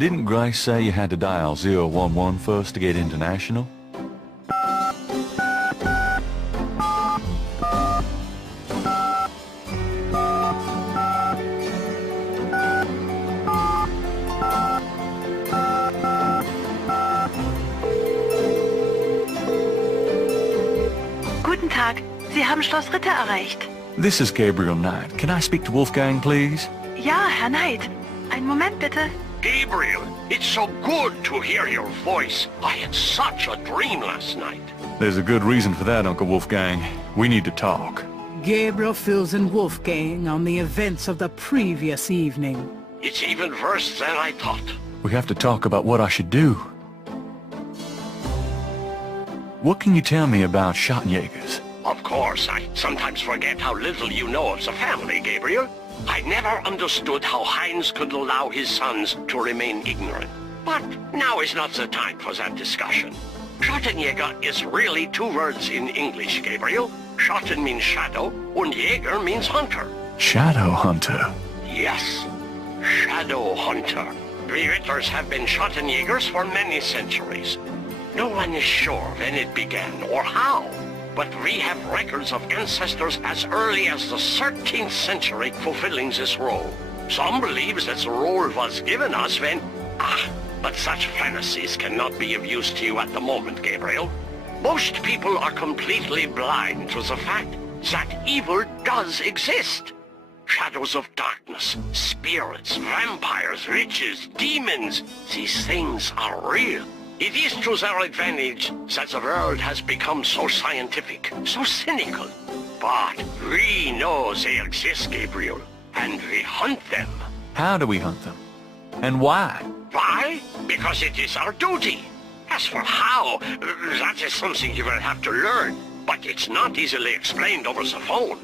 Didn't Grace say you had to dial 011 first to get international? Guten Tag, Sie haben Schloss Ritter erreicht. This is Gabriel Knight. Can I speak to Wolfgang, please? Ja, Herr Knight. Einen Moment bitte. Gabriel, it's so good to hear your voice. I had such a dream last night. There's a good reason for that, Uncle Wolfgang. We need to talk. Gabriel fills in Wolfgang on the events of the previous evening. It's even worse than I thought. We have to talk about what I should do. What can you tell me about Schottenjägers? Of course, I sometimes forget how little you know of the family, Gabriel. I never understood how Heinz could allow his sons to remain ignorant. But now is not the time for that discussion. Schottenjäger is really two words in English, Gabriel. Schotten means shadow, and Jäger means hunter. Shadow hunter? Yes, shadow hunter. We Ritters have been Schottenjägers for many centuries. No one is sure when it began or how. But we have records of ancestors as early as the 13th century fulfilling this role. Some believe that the role was given us when... but such fantasies cannot be of use to you at the moment, Gabriel. Most people are completely blind to the fact that evil does exist. Shadows of darkness, spirits, vampires, witches, demons, these things are real. It is to their advantage that the world has become so scientific, so cynical. But we know they exist, Gabriel, and we hunt them. How do we hunt them? And why? Why? Because it is our duty. As for how, that is something you will have to learn. But it's not easily explained over the phone.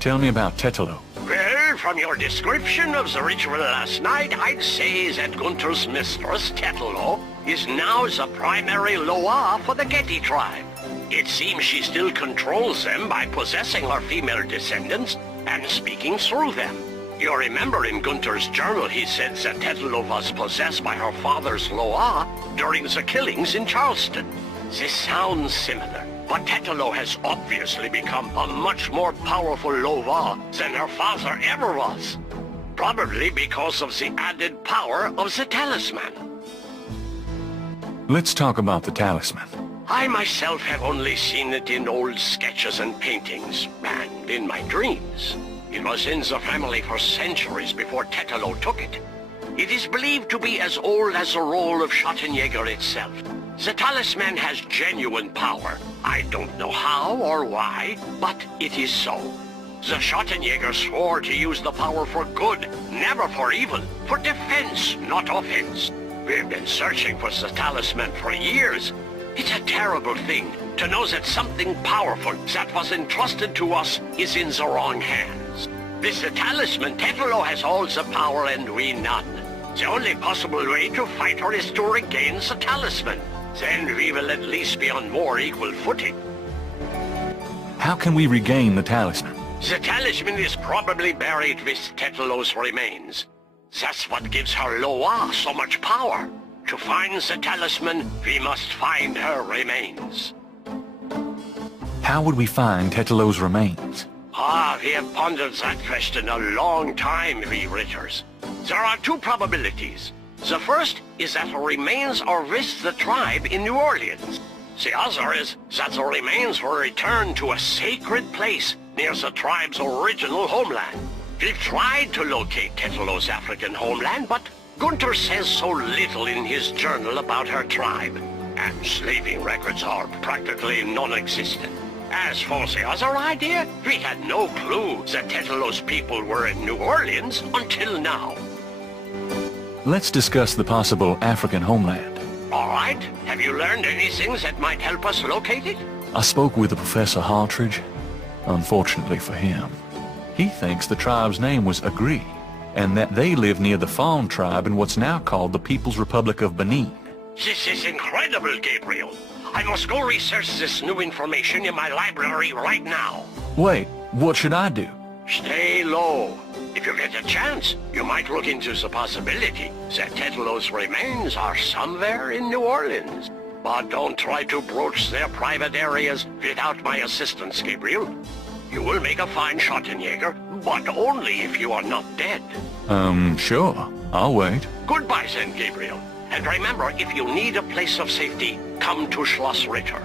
Tell me about Tetelo. Well, from your description of the ritual last night, I'd say that Gunther's mistress, Tetelo, is now the primary Loa for the Getty tribe. It seems she still controls them by possessing her female descendants and speaking through them. You remember in Gunther's journal he said that Tetelo was possessed by her father's Loa during the killings in Charleston. This sounds similar. But Tetelo has obviously become a much more powerful Loa than her father ever was. Probably because of the added power of the talisman. Let's talk about the talisman. I myself have only seen it in old sketches and paintings, and in my dreams. It was in the family for centuries before Tetelo took it. It is believed to be as old as the role of Schottenjäger itself. The talisman has genuine power. I don't know how or why, but it is so. The Schottenjäger swore to use the power for good, never for evil, for defense, not offense. We've been searching for the talisman for years. It's a terrible thing to know that something powerful that was entrusted to us is in the wrong hands. With the talisman, Tetelo has all the power and we none. The only possible way to fight her is to regain the talisman. Then we will at least be on more equal footing. How can we regain the talisman? The talisman is probably buried with Tetelo's remains. That's what gives her Loa so much power. To find the talisman, we must find her remains. How would we find Tetelo's remains? We have pondered that question a long time, we Ritters. There are two probabilities. The first is that her remains are with the tribe in New Orleans. The other is that the remains were returned to a sacred place near the tribe's original homeland. We've tried to locate Tetelo's African homeland, but Gunther says so little in his journal about her tribe, and slaving records are practically non-existent. As for the other idea, we had no clue that Tetelo's people were in New Orleans until now. Let's discuss the possible African homeland. All right. Have you learned anything that might help us locate it? I spoke with Professor Hartridge. Unfortunately for him, he thinks the tribe's name was Agri, and that they live near the Fawn tribe in what's now called the People's Republic of Benin. This is incredible, Gabriel. I must go research this new information in my library right now. Wait, what should I do? Stay low. If you get a chance, you might look into the possibility that Tetelo's remains are somewhere in New Orleans. But don't try to broach their private areas without my assistance, Gabriel. You will make a fine Schottenjäger, but only if you are not dead. Sure. I'll wait. Goodbye then, Gabriel. And remember, if you need a place of safety, come to Schloss Ritter.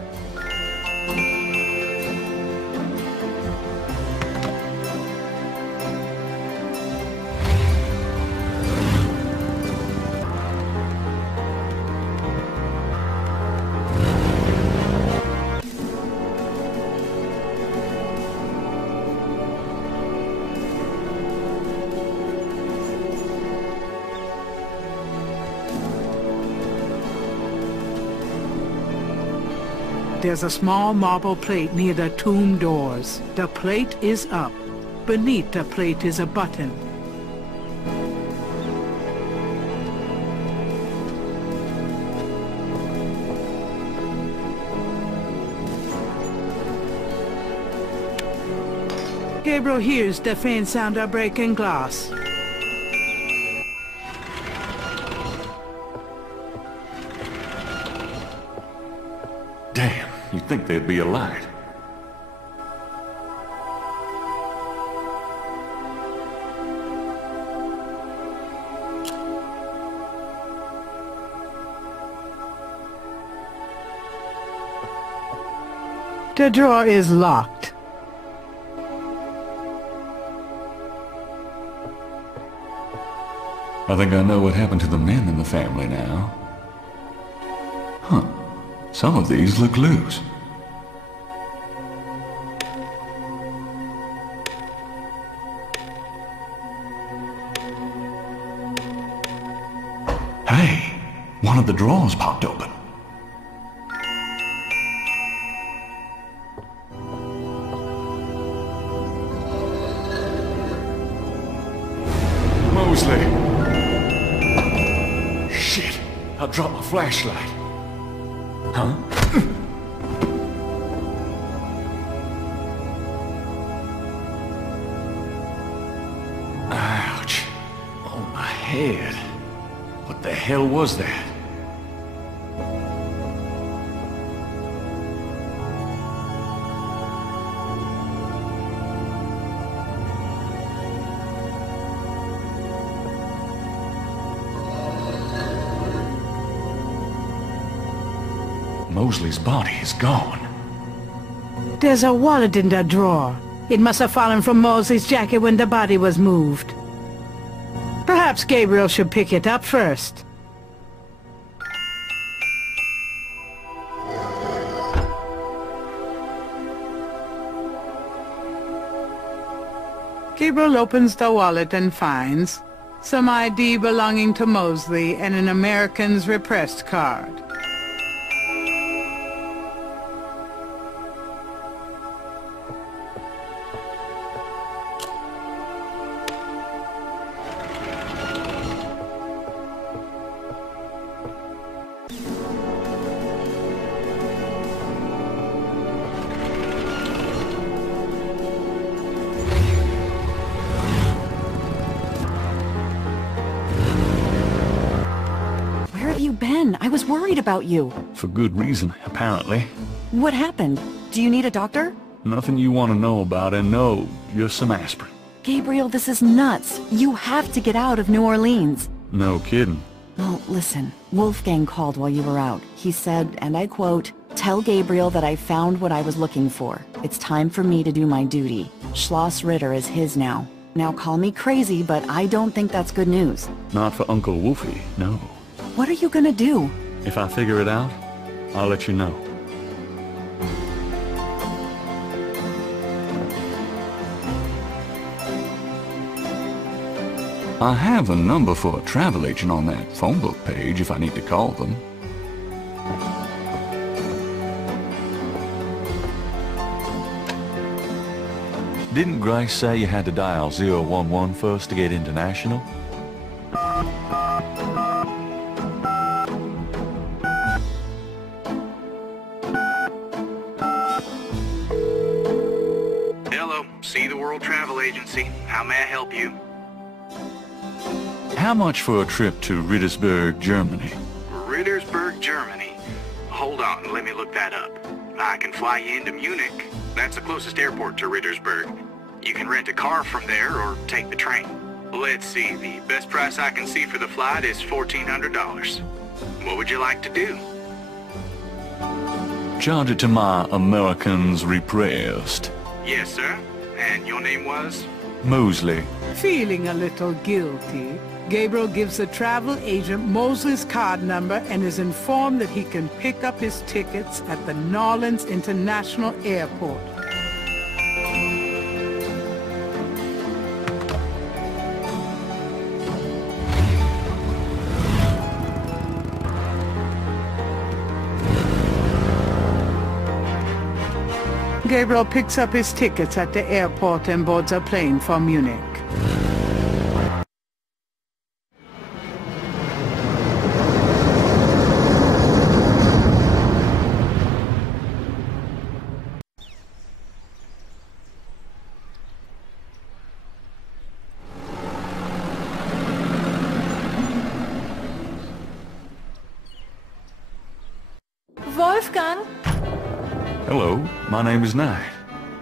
There's a small marble plate near the tomb doors. The plate is up. Beneath the plate is a button. Gabriel hears the faint sound of breaking glass. Damn, you'd think there'd be a light. The drawer is locked. I think I know what happened to the men in the family now. Huh. Some of these look loose. Hey, one of the drawers popped open. Mosley! Shit, I dropped my flashlight. Huh? Ouch. Oh, my head. What the hell was that? Mosley's body is gone. There's a wallet in the drawer. It must have fallen from Mosley's jacket when the body was moved. Perhaps Gabriel should pick it up first. Gabriel opens the wallet and finds some ID belonging to Mosley and an American's repressed card. Ben, I was worried about you. For good reason, apparently. What happened? Do you need a doctor? Nothing you want to know about, and no, just some aspirin. Gabriel, this is nuts. You have to get out of New Orleans. No kidding. Well, listen, Wolfgang called while you were out. He said, and I quote, "Tell Gabriel that I found what I was looking for. It's time for me to do my duty. Schloss Ritter is his now. Now call me crazy, but I don't think that's good news." Not for Uncle Wolfie, no. What are you gonna do? If I figure it out, I'll let you know. I have a number for a travel agent on that phone book page if I need to call them. Didn't Grace say you had to dial 011 first to get international? Hello, See the World Travel Agency. How may I help you? How much for a trip to Rittersberg, Germany? Rittersberg, Germany. Hold on, let me look that up. I can fly you into Munich. That's the closest airport to Rittersberg. You can rent a car from there or take the train. Let's see, the best price I can see for the flight is $1,400. What would you like to do? Charge it to my Americans repressed. Yes, sir. And your name was? Mosley. Feeling a little guilty, Gabriel gives the travel agent Mosley's card number and is informed that he can pick up his tickets at the Nolens International Airport. Gabriel picks up his tickets at the airport and boards a plane for Munich. Wolfgang? Hello, my name is Knight.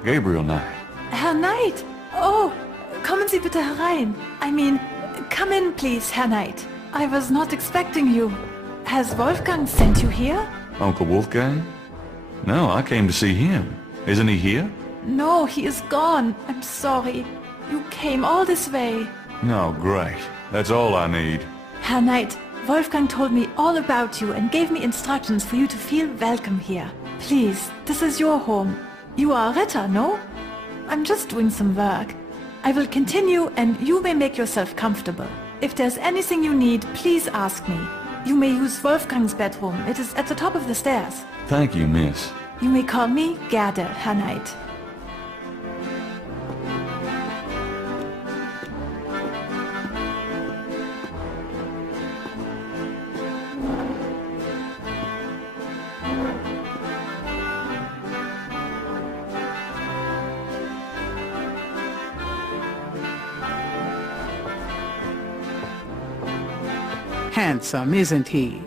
Gabriel Knight. Herr Knight! Oh, kommen Sie bitte herein. I mean, come in please, Herr Knight. I was not expecting you. Has Wolfgang sent you here? Uncle Wolfgang? No, I came to see him. Isn't he here? No, he is gone. I'm sorry. You came all this way. No, great. That's all I need. Herr Knight, Wolfgang told me all about you and gave me instructions for you to feel welcome here. Please, this is your home. You are a Ritter, no? I'm just doing some work. I will continue and you may make yourself comfortable. If there's anything you need, please ask me. You may use Wolfgang's bedroom. It is at the top of the stairs. Thank you, miss. You may call me Gerda, Herr Knight. Handsome, isn't he?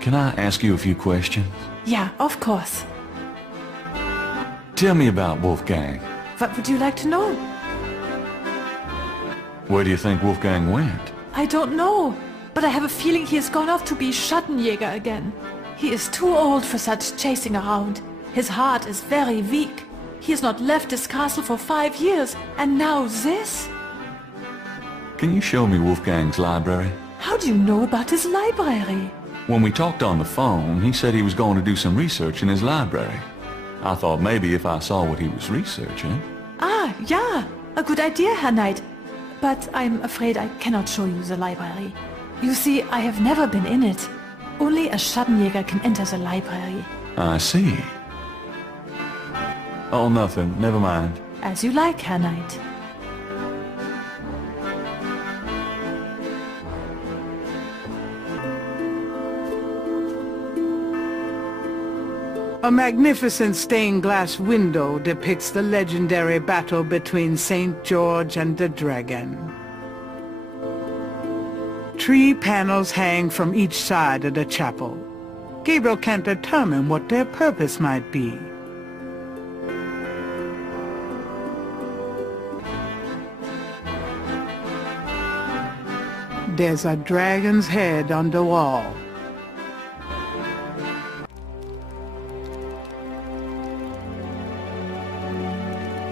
Can I ask you a few questions? Yeah, of course. Tell me about Wolfgang. What would you like to know? Where do you think Wolfgang went? I don't know, but I have a feeling he has gone off to be Schattenjäger again. He is too old for such chasing around. His heart is very weak. He has not left his castle for 5 years, and now this? Can you show me Wolfgang's library? How do you know about his library? When we talked on the phone, he said he was going to do some research in his library. I thought maybe if I saw what he was researching... Ah, yeah, a good idea, Herr Knight. But I'm afraid I cannot show you the library. You see, I have never been in it. Only a Schattenjäger can enter the library. I see. Oh, nothing. Never mind. As you like, Herr Knight. A magnificent stained glass window depicts the legendary battle between St. George and the dragon. 3 panels hang from each side of the chapel. Gabriel can't determine what their purpose might be. There's a dragon's head on the wall.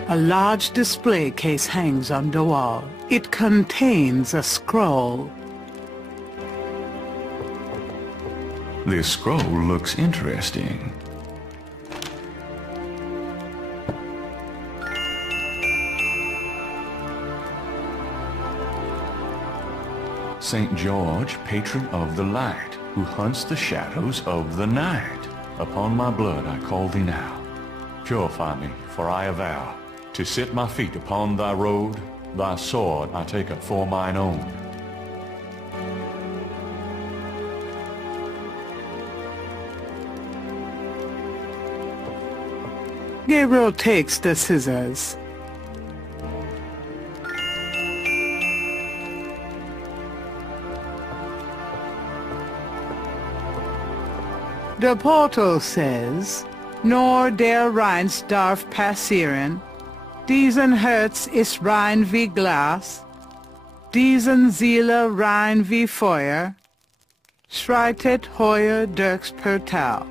A large display case hangs on the wall. It contains a scroll. This scroll looks interesting. St. George, patron of the light, who hunts the shadows of the night. Upon my blood I call thee now. Purify me, for I avow to set my feet upon thy road. Thy sword I take up for mine own. Gabriel takes the scissors. The portal says, Nor der Rheins darf passieren, diesen Herz ist rein wie Glas, diesen Seele rein wie Feuer, schreitet heuer durchs Portal.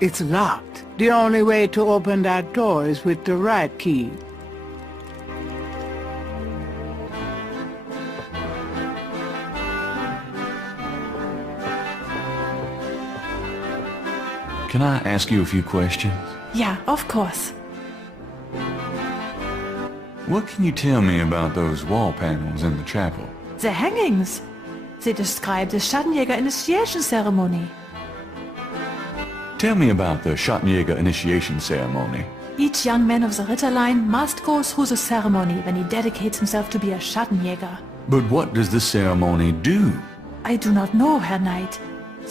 It's locked. The only way to open that door is with the right key. Can I ask you a few questions? Yeah, of course. What can you tell me about those wall panels in the chapel? The hangings. They describe the Schattenjäger initiation ceremony. Tell me about the Schattenjäger initiation ceremony. Each young man of the Ritterline must go through the ceremony when he dedicates himself to be a Schattenjäger. But what does the ceremony do? I do not know, Herr Knight.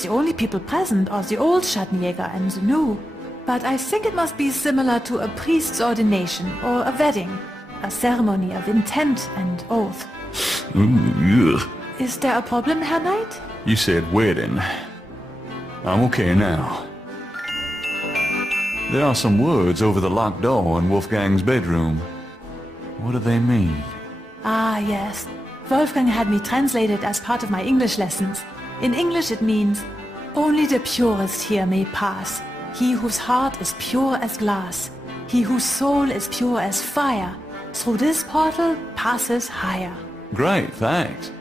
The only people present are the old Schattenjäger and the new. But I think it must be similar to a priest's ordination or a wedding. A ceremony of intent and oath. Ooh, ugh. Is there a problem, Herr Knight? You said wedding. I'm okay now. There are some words over the locked door in Wolfgang's bedroom. What do they mean? Ah, yes. Wolfgang had me translated as part of my English lessons. In English it means, only the purest here may pass. He whose heart is pure as glass. He whose soul is pure as fire. Through this portal passes higher. Great, thanks.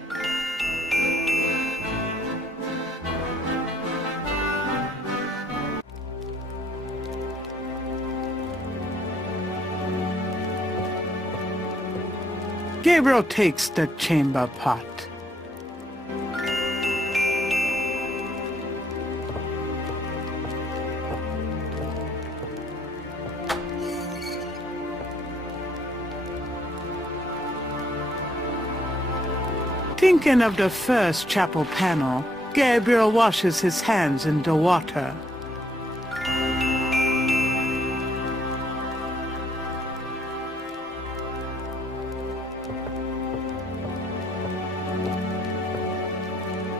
Gabriel takes the chamber pot. Thinking of the first chapel panel, Gabriel washes his hands in the water.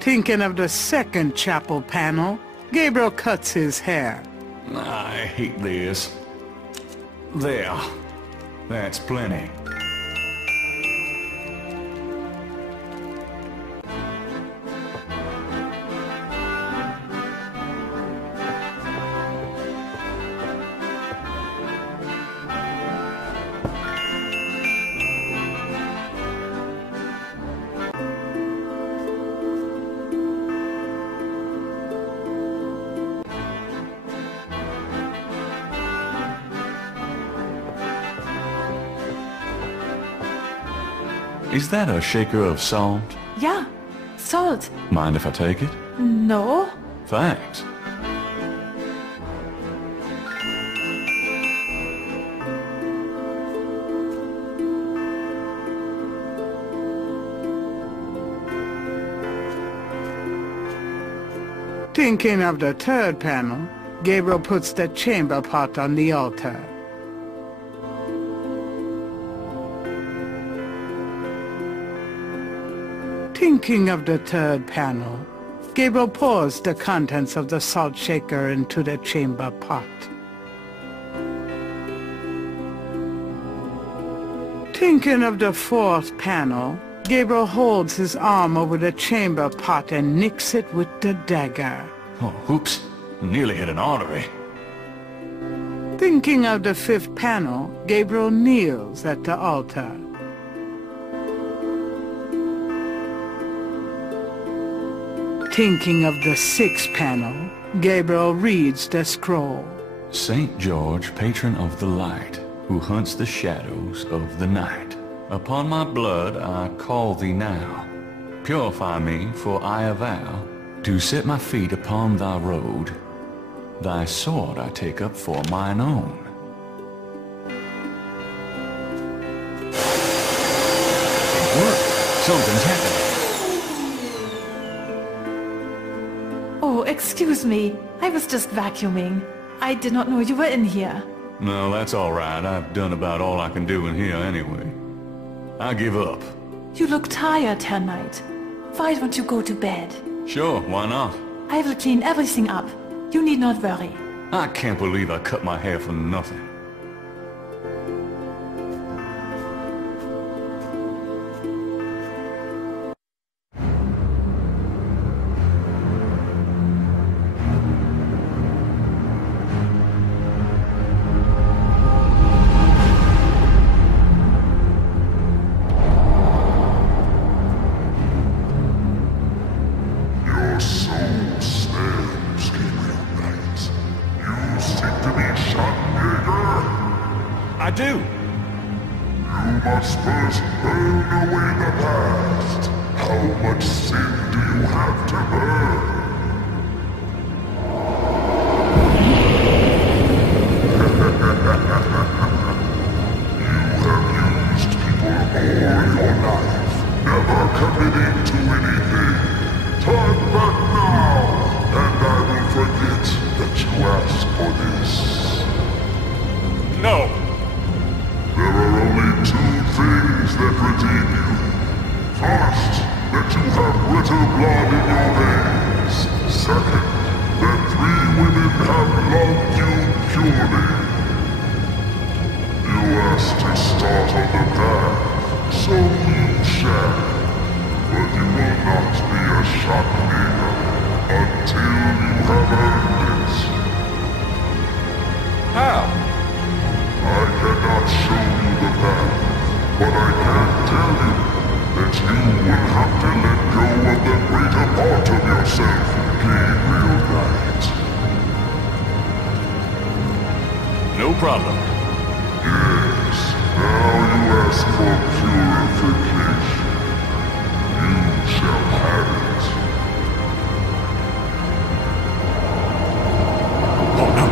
Thinking of the second chapel panel, Gabriel cuts his hair. I hate this. There. That's plenty. Is that a shaker of salt? Yeah, salt. Mind if I take it? No. Thanks. Thinking of the third panel, Gabriel puts the chamber pot on the altar. Thinking of the third panel, Gabriel pours the contents of the salt shaker into the chamber pot. Thinking of the fourth panel, Gabriel holds his arm over the chamber pot and nicks it with the dagger. Oh, oops. Nearly hit an artery. Thinking of the fifth panel, Gabriel kneels at the altar. Thinking of the sixth panel, Gabriel reads the scroll. Saint George, patron of the light, who hunts the shadows of the night. Upon my blood I call thee now. Purify me, for I avow to set my feet upon thy road. Thy sword I take up for mine own. It worked. Something's happening. Oh, excuse me. I was just vacuuming. I did not know you were in here. No, that's all right. I've done about all I can do in here anyway. I give up. You look tired, Herr Knight. Why don't you go to bed? Sure, why not? I will clean everything up. You need not worry. I can't believe I cut my hair for nothing. Your soul snares, Gabriel Knight. You seek to be Schattenjäger? I do. You must first burn away the past. How much sin do you have to burn? You have used people all your life, never committing to anything. Turn back now, and I will forget that you asked for this. No. There are only two things that redeem you. First, that you have Ritter blood in your veins. Second, that 3 women have loved you purely. You asked to start on the path, so you shall. But you will not be a Schattenjäger until you have earned it. How? I cannot show you the path, but I can tell you that you will have to let go of the greater part of yourself, Gabriel Knight. No problem. Yes, now you ask for purification. You shall have it. Oh no.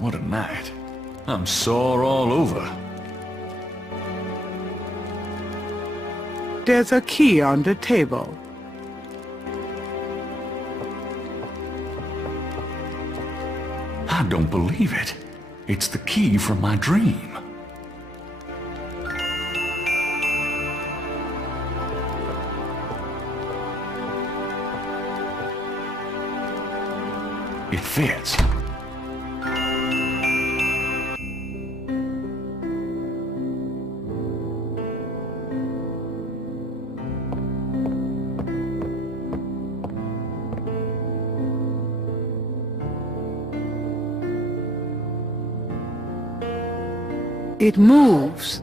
What a night. I'm sore all over. There's a key on the table. I don't believe it. It's the key from my dream. It fits. It moves.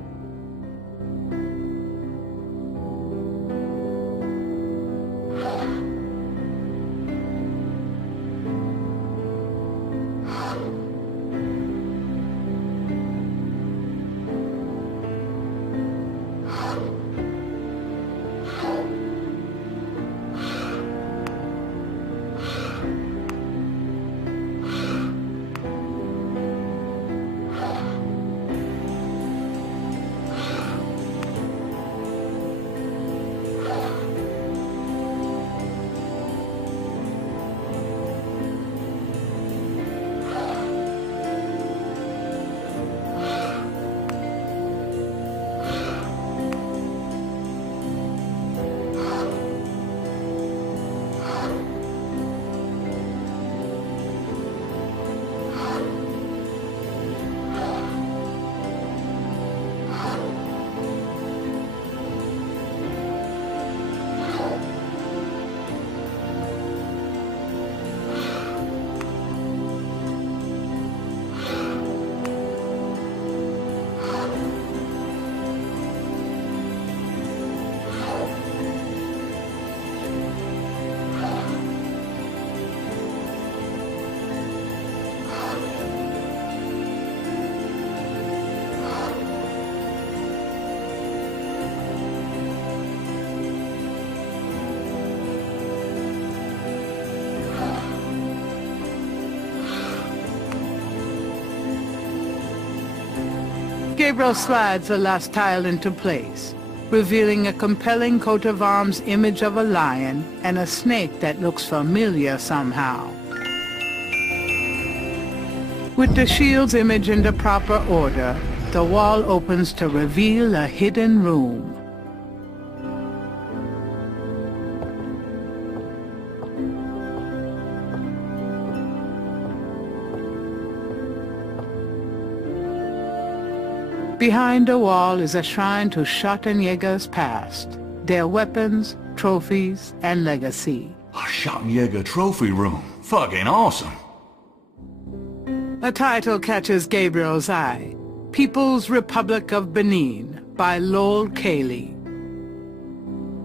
Gabriel slides the last tile into place, revealing a compelling coat of arms image of a lion and a snake that looks familiar somehow. With the shield's image in the proper order, the wall opens to reveal a hidden room. Behind the wall is a shrine to Schottenjäger's past, their weapons, trophies, and legacy. A Schottenjäger trophy room. Fucking awesome. A title catches Gabriel's eye. People's Republic of Benin by Lowell Cayley.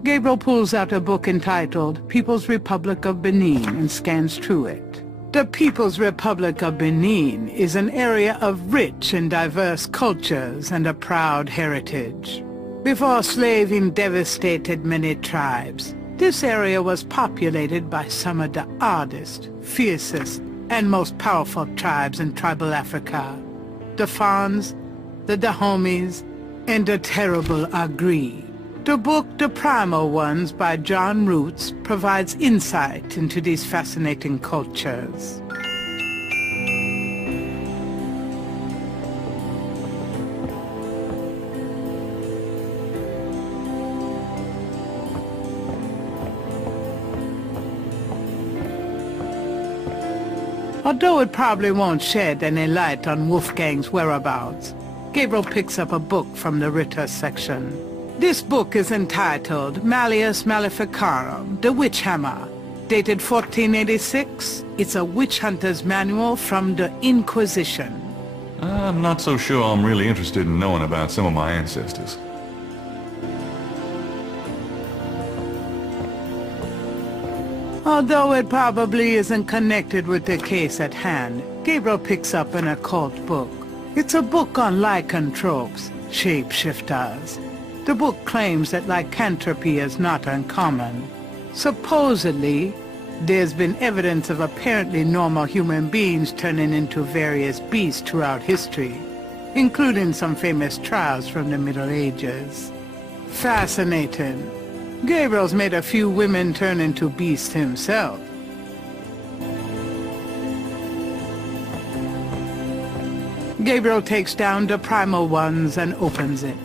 Gabriel pulls out a book entitled People's Republic of Benin and scans through it. The People's Republic of Benin is an area of rich and diverse cultures and a proud heritage. Before slaving devastated many tribes, this area was populated by some of the oddest, fiercest, and most powerful tribes in tribal Africa. The Fons, the Dahomies, and the terrible Agri. The book The Primal Ones by John Roots provides insight into these fascinating cultures. Although it probably won't shed any light on Wolfgang's whereabouts, Gabriel picks up a book from the Ritter section. This book is entitled Malleus Maleficarum, The Witch Hammer, dated 1486. It's a witch hunter's manual from the Inquisition. I'm not so sure I'm really interested in knowing about some of my ancestors. Although it probably isn't connected with the case at hand, Gabriel picks up an occult book. It's a book on lycanthropes, shapeshifters. The book claims that lycanthropy is not uncommon. Supposedly, there's been evidence of apparently normal human beings turning into various beasts throughout history, including some famous trials from the Middle Ages. Fascinating. Gabriel's made a few women turn into beasts himself. Gabriel takes down the Primal Ones and opens it.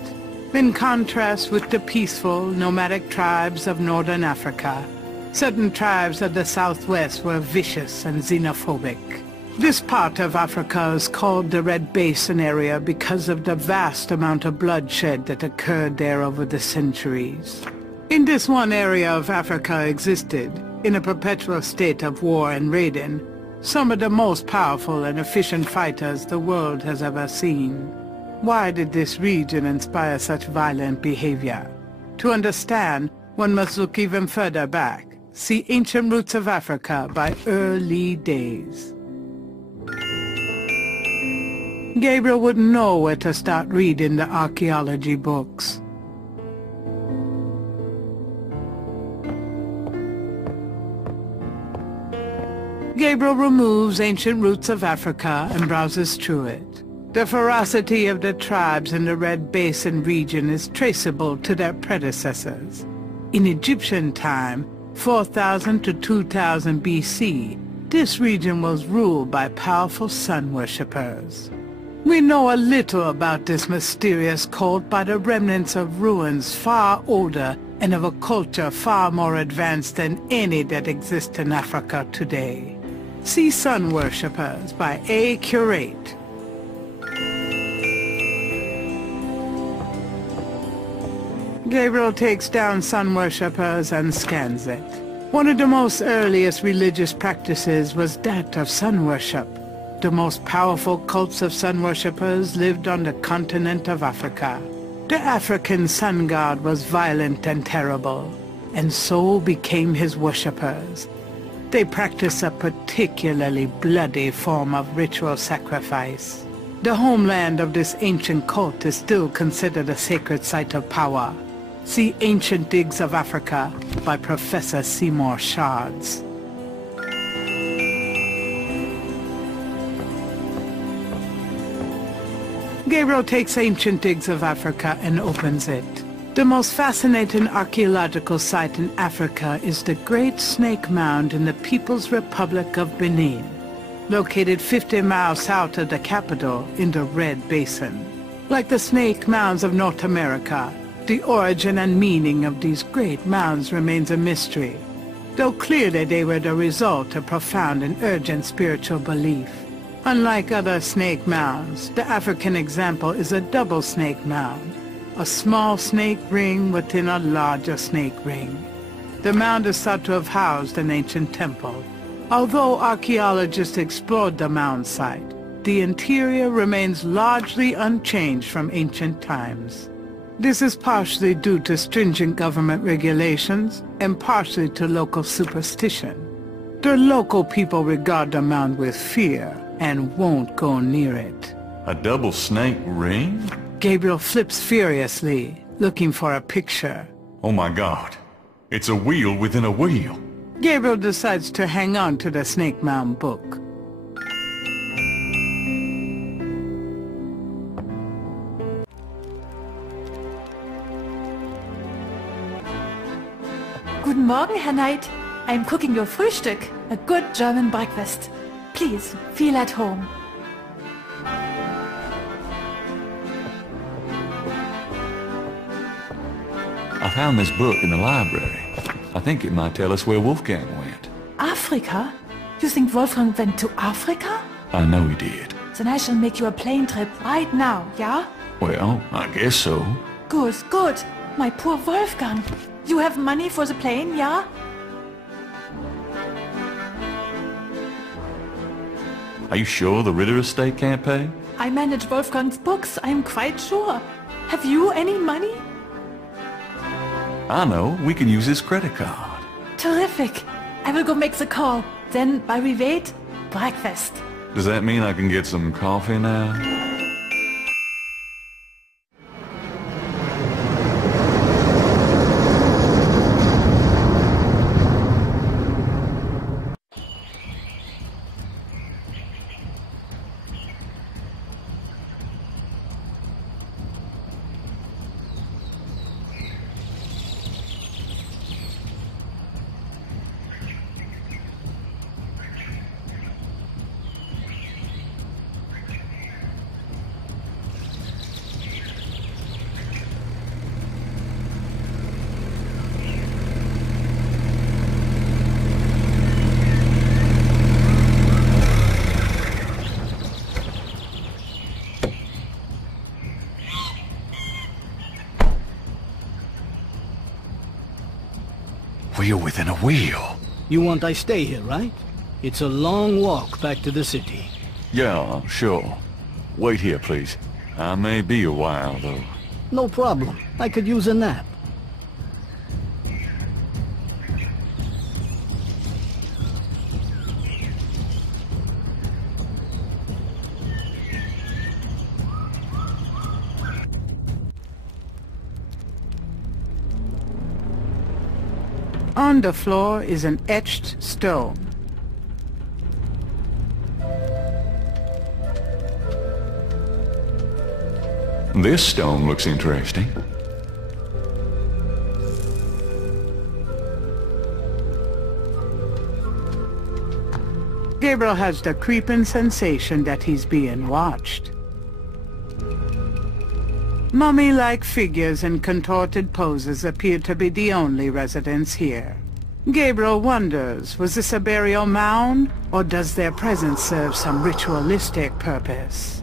In contrast with the peaceful, nomadic tribes of northern Africa, certain tribes of the southwest were vicious and xenophobic. This part of Africa is called the Red Basin area because of the vast amount of bloodshed that occurred there over the centuries. In this one area of Africa existed, in a perpetual state of war and raiding, some of the most powerful and efficient fighters the world has ever seen. Why did this region inspire such violent behavior? To understand, one must look even further back. See Ancient Roots of Africa by Early Days. Gabriel wouldn't know where to start reading the archaeology books. Gabriel removes Ancient Roots of Africa and browses through it. The ferocity of the tribes in the Red Basin region is traceable to their predecessors. In Egyptian time, 4000 to 2000 BC, this region was ruled by powerful sun worshippers. We know a little about this mysterious cult by the remnants of ruins far older and of a culture far more advanced than any that exists in Africa today. See Sun Worshippers by A. Curate. Gabriel takes down sun worshippers and scans it. One of the most earliest religious practices was that of sun worship. The most powerful cults of sun worshippers lived on the continent of Africa. The African sun god was violent and terrible, and so became his worshippers. They practiced a particularly bloody form of ritual sacrifice. The homeland of this ancient cult is still considered a sacred site of power. See Ancient Digs of Africa by Professor Seymour Shards. Gabriel takes ancient digs of Africa and opens it. The most fascinating archaeological site in Africa is the Great Snake Mound in the People's Republic of Benin, located 50 miles south of the capital in the Red Basin. Like the snake mounds of North America, the origin and meaning of these great mounds remains a mystery, though clearly they were the result of profound and urgent spiritual belief. Unlike other snake mounds, the African example is a double snake mound, a small snake ring within a larger snake ring. The mound is thought to have housed an ancient temple. Although archaeologists explored the mound site, the interior remains largely unchanged from ancient times. This is partially due to stringent government regulations and partially to local superstition. The local people regard the mound with fear and won't go near it. A double snake ring? Gabriel flips furiously, looking for a picture. Oh my God. It's a wheel within a wheel. Gabriel decides to hang on to the Snake Mound book. Guten Morgen, Herr Knight. I'm cooking your Frühstück, a good German breakfast. Please, feel at home. I found this book in the library. I think it might tell us where Wolfgang went. Africa? You think Wolfgang went to Africa? I know he did. Then I shall make you a plane trip right now, yeah? Well, I guess so. Good, good. My poor Wolfgang. You have money for the plane, yeah? Are you sure the Ritter estate can't pay? I manage Wolfgang's books, I'm quite sure. Have you any money? I know. We can use his credit card. Terrific. I will go make the call. Then, while we wait, breakfast. Does that mean I can get some coffee now? Wheel within a wheel. You want I stay here, right? It's a long walk back to the city. Yeah, sure. Wait here, please. I may be a while, though. No problem. I could use a nap. On the floor is an etched stone. This stone looks interesting. Gabriel has the creeping sensation that he's being watched. Mummy-like figures in contorted poses appear to be the only residents here. Gabriel wonders, was this a burial mound, or does their presence serve some ritualistic purpose?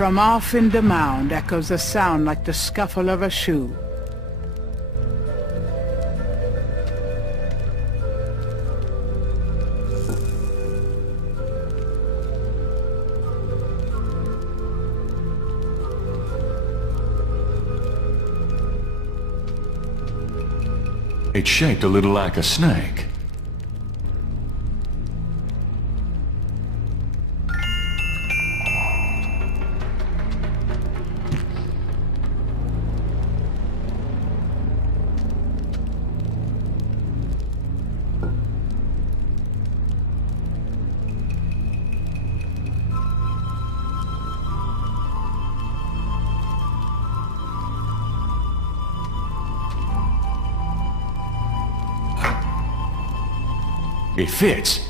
From off in the mound echoes a sound like the scuffle of a shoe. It's shaped a little like a snake. It fits.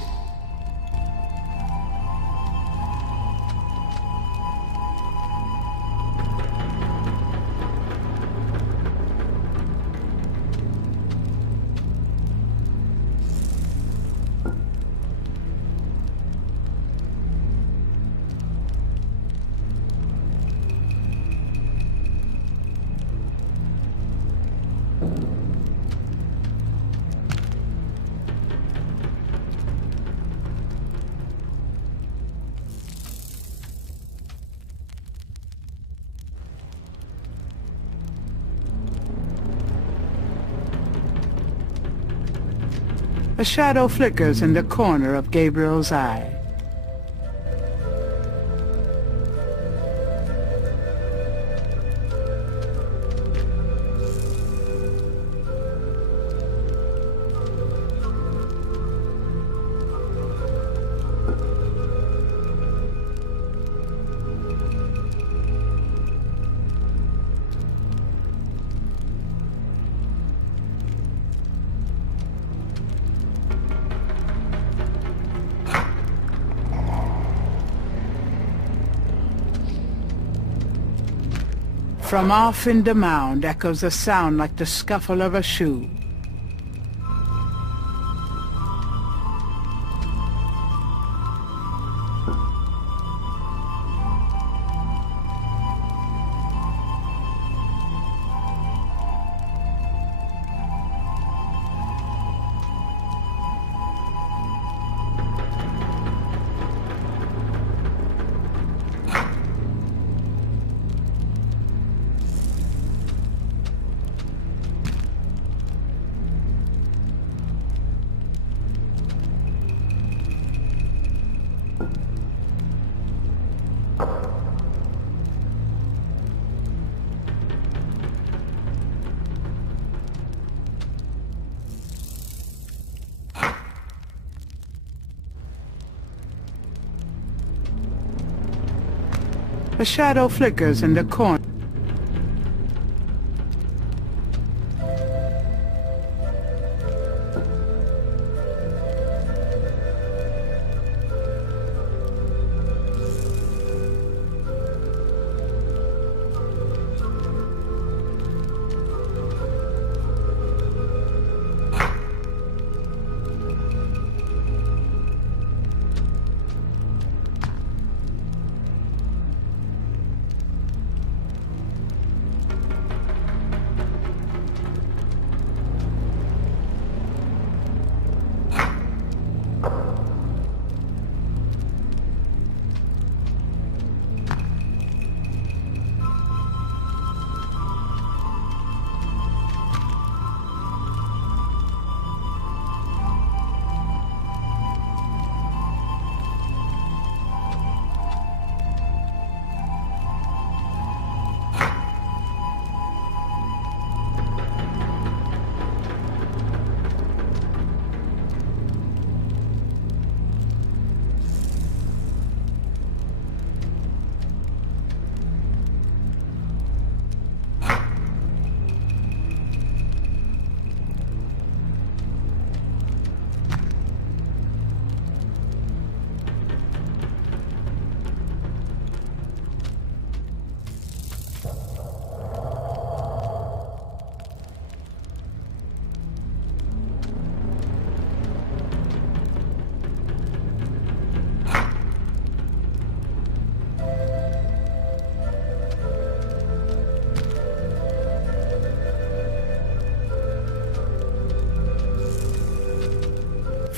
A shadow flickers in the corner of Gabriel's eye. From off in the mound echoes a sound like the scuffle of a shoe. A shadow flickers in the corner.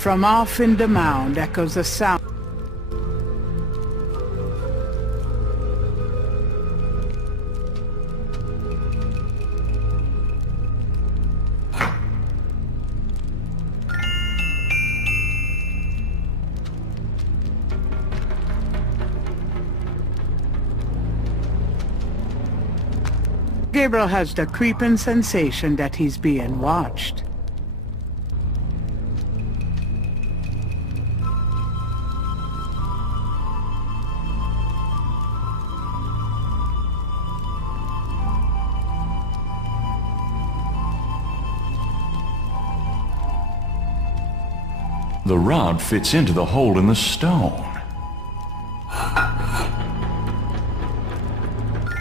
From off in the mound echoes the sound. Gabriel has the creeping sensation that he's being watched. The rod fits into the hole in the stone.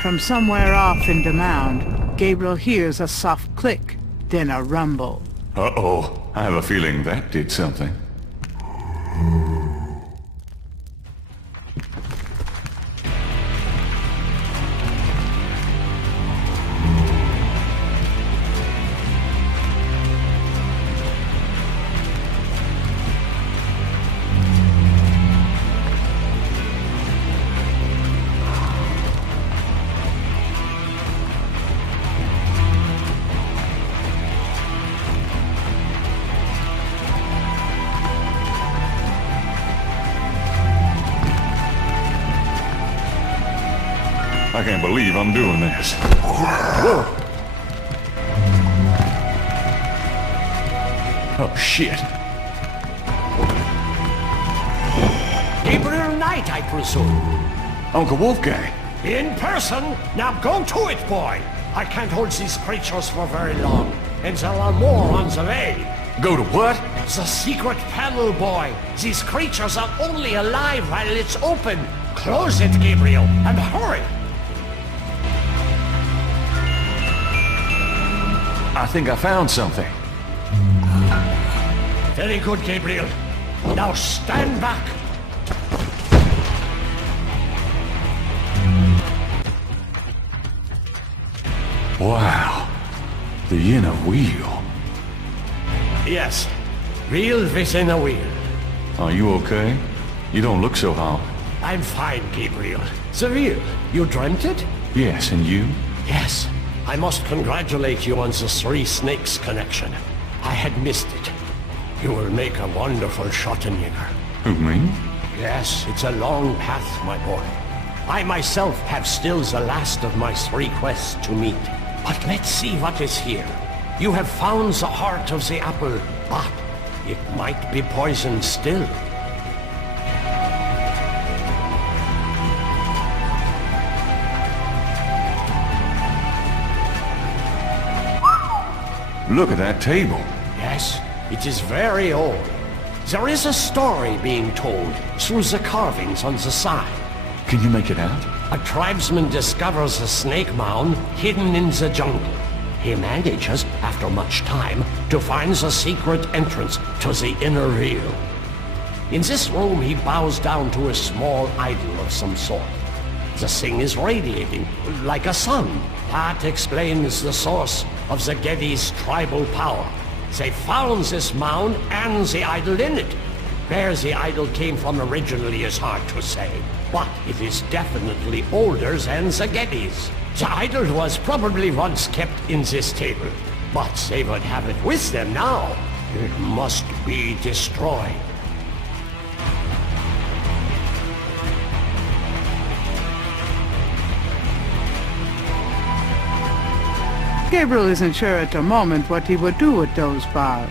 From somewhere off in the mound, Gabriel hears a soft click, then a rumble. Uh-oh. I have a feeling that did something. I can't believe I'm doing this. Whoa! Oh, shit. Gabriel Knight, I presume. Uncle Wolfgang. In person? Now go to it, boy! I can't hold these creatures for very long, and there are more on the way. Go to what? The secret panel, boy. These creatures are only alive while it's open. Close it, Gabriel, and hurry! I think I found something. Very good, Gabriel. Now stand back. Wow. The inner wheel. Yes. Wheel within a wheel. Are you okay? You don't look so hot. I'm fine, Gabriel. The wheel. You dreamt it? Yes, and you? Yes. I must congratulate you on the Three Snakes connection. I had missed it. You will make a wonderful Schottenjäger. Who, me? Yes, it's a long path, my boy. I myself have still the last of my 3 quests to meet. But let's see what is here. You have found the heart of the apple, but it might be poisoned still. Look at that table. Yes, it is very old. There is a story being told through the carvings on the side. Can you make it out? A tribesman discovers a snake mound hidden in the jungle. He manages, after much time, to find the secret entrance to the inner wheel. In this room, he bows down to a small idol of some sort. The thing is radiating, like a sun. That explains the source of the Geddes' tribal power. They found this mound and the idol in it. Where the idol came from originally is hard to say, but it is definitely older than the Geddes. The idol was probably once kept in this table, but they would have it with them now. It must be destroyed. Gabriel isn't sure at the moment what he would do with those bars.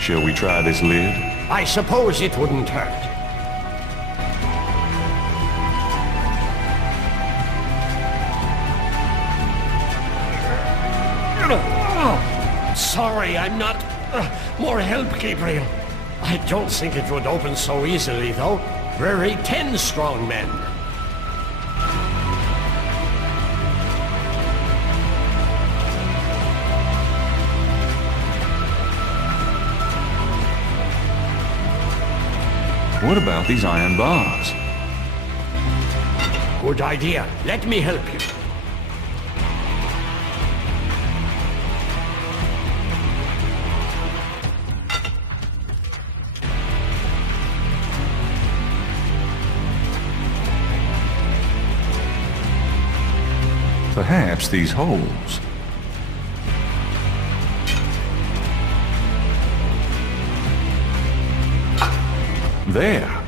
Shall we try this lid? I suppose it wouldn't hurt. Sorry, I'm not... more help, Gabriel. I don't think it would open so easily, though. We're 10 strong men. What about these iron bars? Good idea. Let me help you. perhaps these holes. There.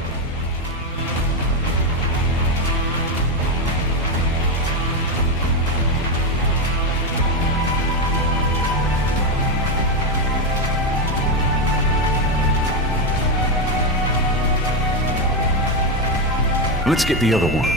Let's get the other one.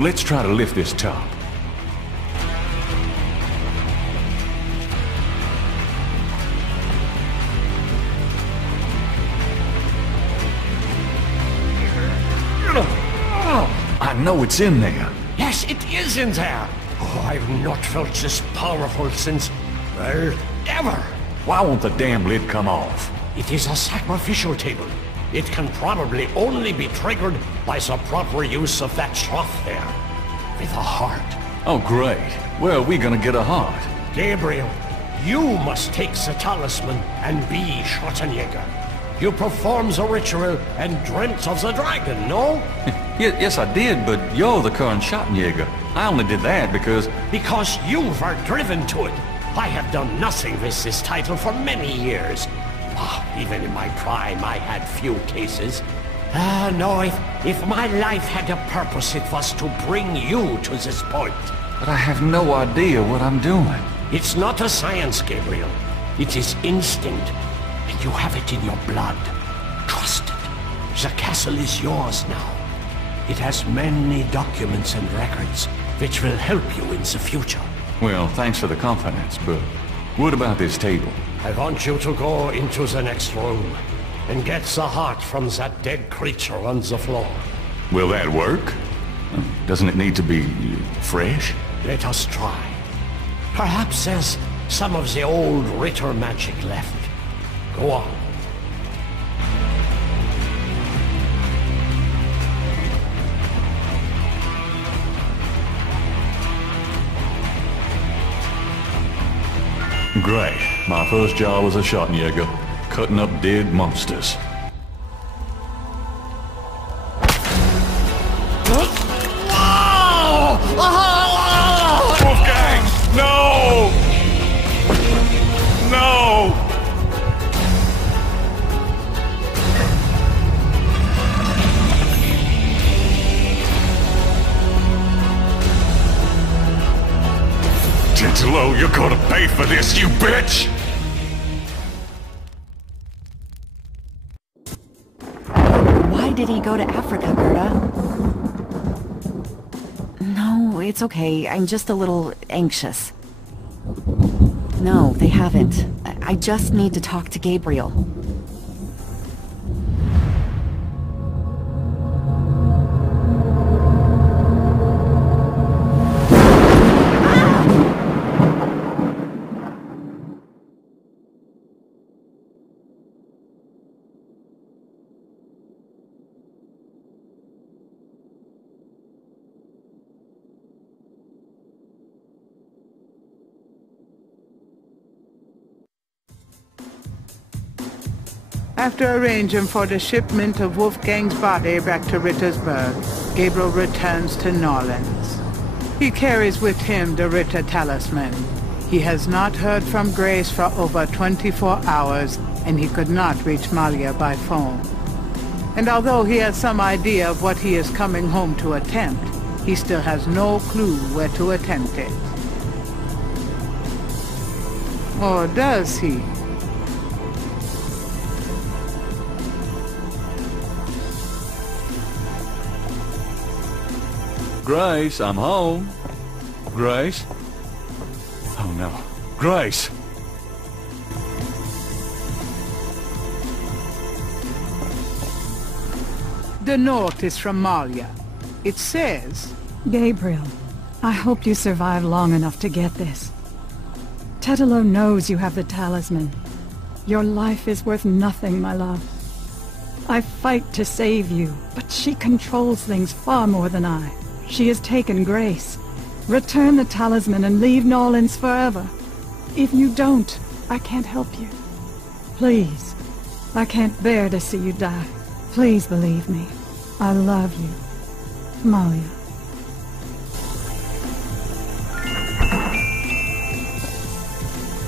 Let's try to lift this top. I know it's in there. Yes, it is in there. Oh, I've not felt this powerful since, well, ever. Why won't the damn lid come off? It is a sacrificial table. It can probably only be triggered by the proper use of that trough there. With a heart. Oh, great. Where are we gonna get a heart? Gabriel, you must take the talisman and be Schottenjäger. You performed the ritual and dreamt of the dragon, no? Yes, I did, but you're the current Schottenjäger. I only did that because... Because you were driven to it. I have done nothing with this title for many years. Even in my prime, I had few cases. No, if my life had a purpose, it was to bring you to this point. But I have no idea what I'm doing. It's not a science, Gabriel. It is instinct, and you have it in your blood. Trust it. The castle is yours now. It has many documents and records, which will help you in the future. Well, thanks for the confidence, but what about this table? I want you to go into the next room and get the heart from that dead creature on the floor. Will that work? Doesn't it need to be fresh? Let us try. Perhaps there's some of the old Ritter magic left. Go on. Great. My first job was a Schottenjäger, cutting up dead monsters. Wolfgang! No! No! Titolo, you're gonna pay for this, you bitch! Why did he go to Africa, Gerda? No, it's okay. I'm just a little anxious. No, they haven't. I just need to talk to Gabriel. After arranging for the shipment of Wolfgang's body back to Rittersburg, Gabriel returns to Norlands. He carries with him the Ritter talisman. He has not heard from Grace for over 24 hours, and he could not reach Malia by phone. And although he has some idea of what he is coming home to attempt, he still has no clue where to attempt it. Or does he? Grace, I'm home. Grace? Oh no. Grace! The note is from Malia. It says, Gabriel, I hope you survive long enough to get this. Tetelo knows you have the talisman. Your life is worth nothing, my love. I fight to save you, but she controls things far more than I. She has taken Grace. Return the talisman and leave Nolans forever. If you don't, I can't help you. Please. I can't bear to see you die. Please believe me. I love you. Malia.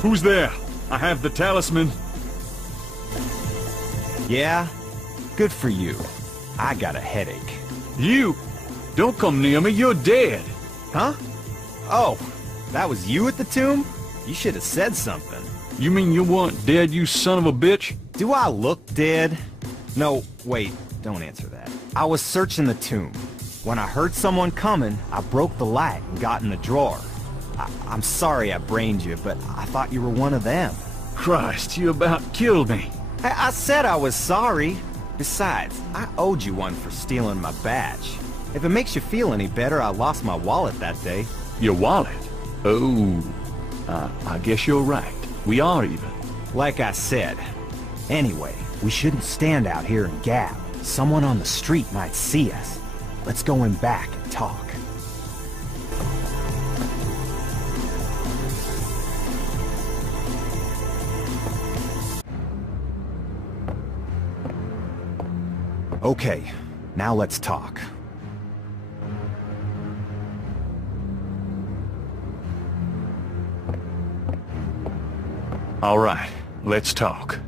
Who's there? I have the talisman. Yeah? Good for you. I got a headache. You? Don't come near me, you're dead. Huh? Oh, that was you at the tomb? You should have said something. You mean you weren't dead, you son of a bitch? Do I look dead? No, wait, don't answer that. I was searching the tomb. When I heard someone coming, I broke the light and got in the drawer. I'm sorry I brained you, but I thought you were one of them. Christ, you about killed me. I said I was sorry. Besides, I owed you one for stealing my badge. If it makes you feel any better, I lost my wallet that day. Your wallet? Oh, I guess you're right. We are even. Like I said. Anyway, we shouldn't stand out here and gab. Someone on the street might see us. Let's go in back and talk. Okay, now let's talk. All right, let's talk.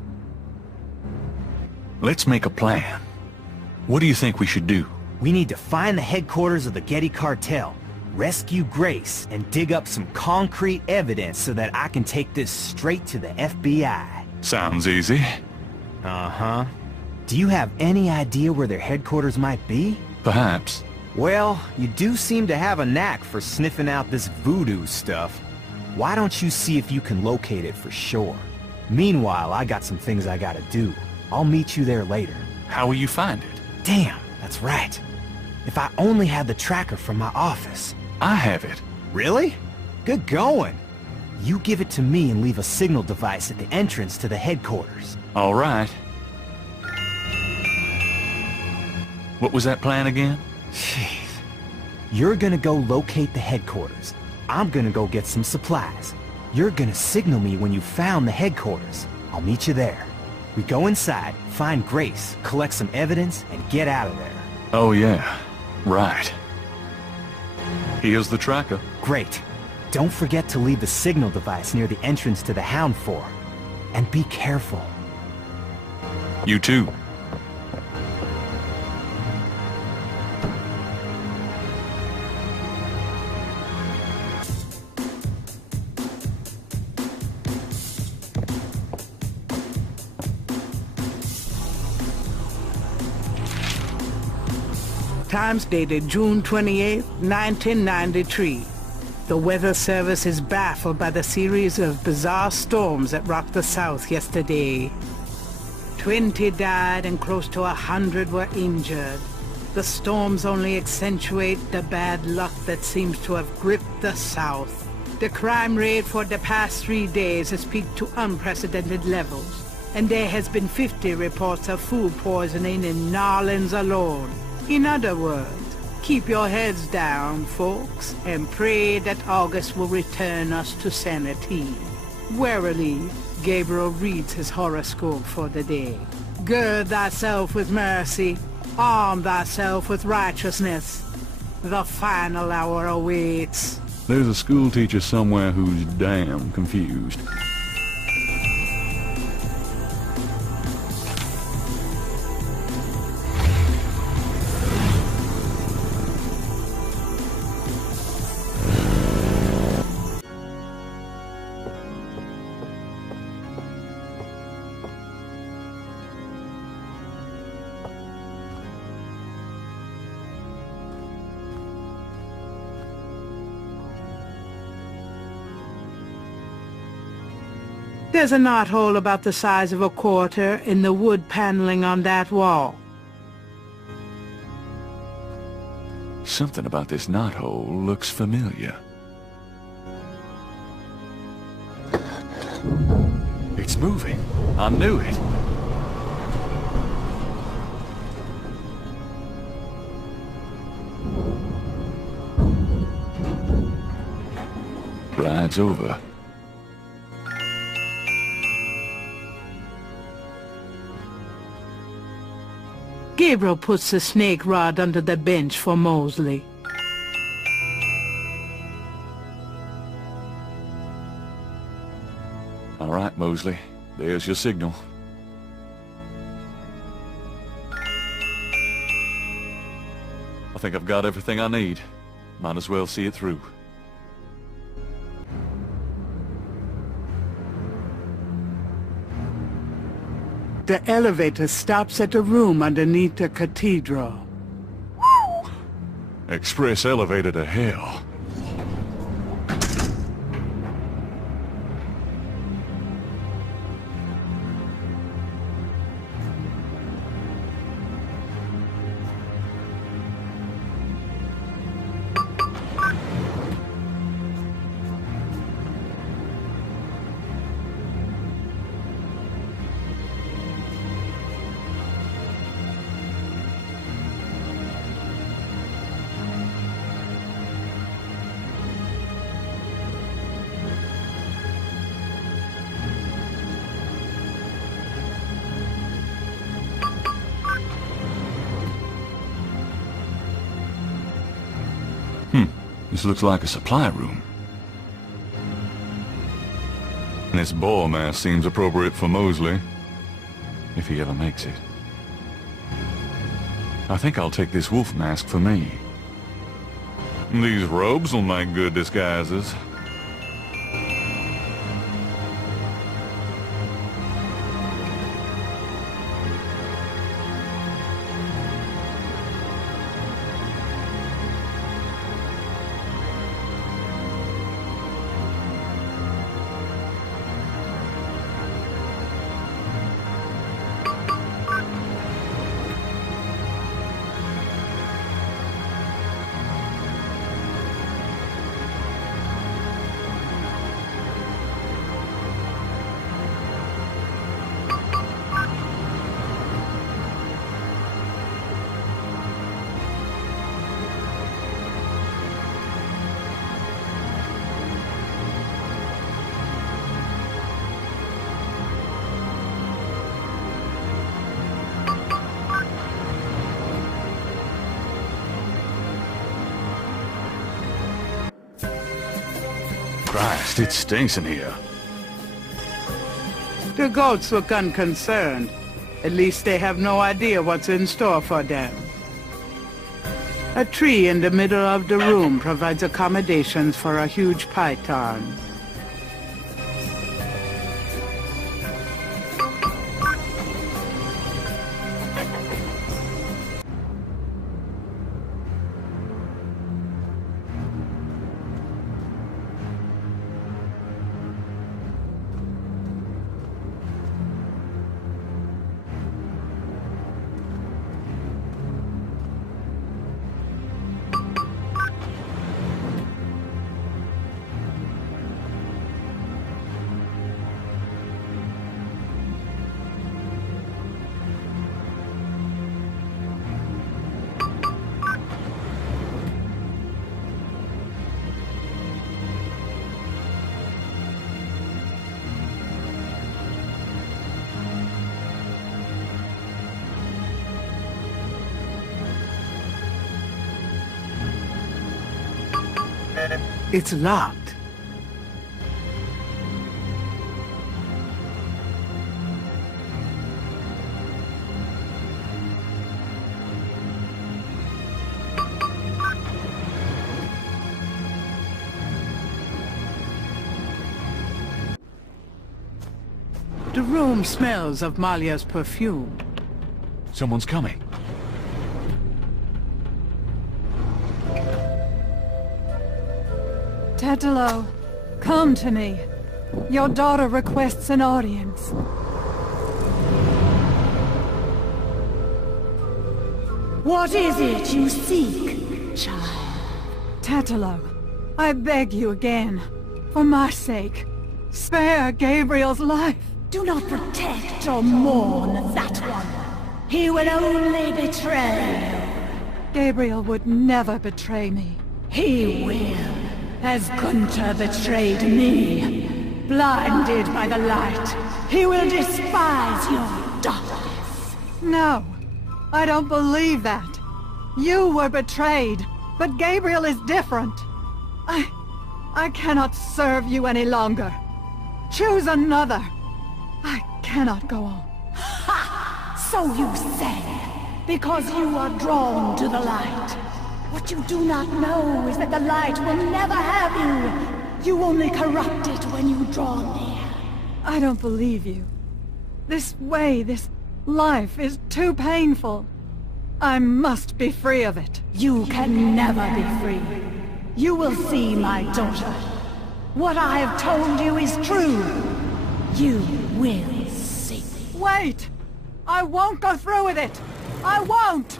Let's make a plan. What do you think we should do? We need to find the headquarters of the Getty cartel, rescue Grace, and dig up some concrete evidence so that I can take this straight to the FBI. Sounds easy. Uh-huh. Do you have any idea where their headquarters might be? Perhaps. Well, you do seem to have a knack for sniffing out this voodoo stuff. Why don't you see if you can locate it for sure? Meanwhile, I got some things I gotta do. I'll meet you there later. How will you find it? Damn, that's right. If I only had the tracker from my office. I have it. Really? Good going. You give it to me and leave a signal device at the entrance to the headquarters. All right. What was that plan again? Jeez. You're gonna go locate the headquarters. I'm gonna go get some supplies. You're gonna signal me when you found the headquarters. I'll meet you there. We go inside, find Grace, collect some evidence, and get out of there. Oh yeah, right. Here's the tracker. Great. Don't forget to leave the signal device near the entrance to the Hound Fort. And be careful. You too. Times dated June 28, 1993. The Weather Service is baffled by the series of bizarre storms that rocked the South yesterday. 20 died and close to 100 were injured. The storms only accentuate the bad luck that seems to have gripped the South. The crime rate for the past 3 days has peaked to unprecedented levels, and there has been 50 reports of food poisoning in Nolans alone. In other words, keep your heads down, folks, and pray that August will return us to sanity. Warily, Gabriel reads his horoscope for the day. Gird thyself with mercy, arm thyself with righteousness. The final hour awaits. There's a school teacher somewhere who's damn confused. There's a knothole about the size of a quarter in the wood paneling on that wall. Something about this knothole looks familiar. It's moving. I knew it. Ride's over. Gabriel puts the snake rod under the bench for Mosley. All right, Mosley. There's your signal. I think I've got everything I need. Might as well see it through. The elevator stops at a room underneath the cathedral. Express elevator to hell. This looks like a supply room. And this ball mask seems appropriate for Mosley, if he ever makes it. I think I'll take this wolf mask for me. These robes will make good disguises. Christ, it stinks in here. The goats look unconcerned. At least they have no idea what's in store for them. A tree in the middle of the room provides accommodations for a huge python. It's locked. The room smells of Malia's perfume. Someone's coming. Tetelo, come to me. Your daughter requests an audience. What is it you seek, child? Tetelo, I beg you again, for my sake, spare Gabriel's life. Do not protect or mourn that one. He will only betray you. Gabriel would never betray me. He will, as Gunther betrayed me. Blinded by the light, he will despise your darkness. No, I don't believe that. You were betrayed, but Gabriel is different. I cannot serve you any longer. Choose another. I cannot go on. Ha! So you say, because you are drawn to the light. What you do not know is that the light will never have you. You only corrupt it when you draw near. I don't believe you. This way, this life is too painful. I must be free of it. You can never be free. You will see, my daughter. What I have told you is true. You will see. Wait! I won't go through with it! I won't!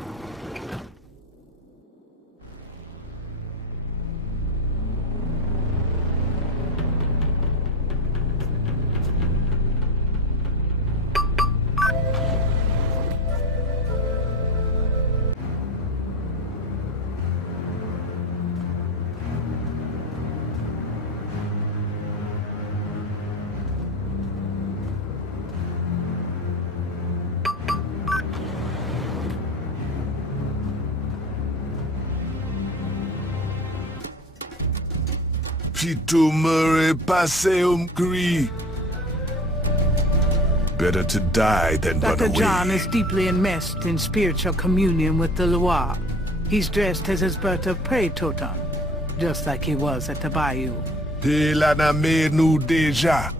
Pito Murray Passeum Cree. Better to die than run away. Dr. John is deeply enmeshed in spiritual communion with the Loire. He's dressed as his birth of prey totem, just like he was at the bayou. He l'a me nous déjà.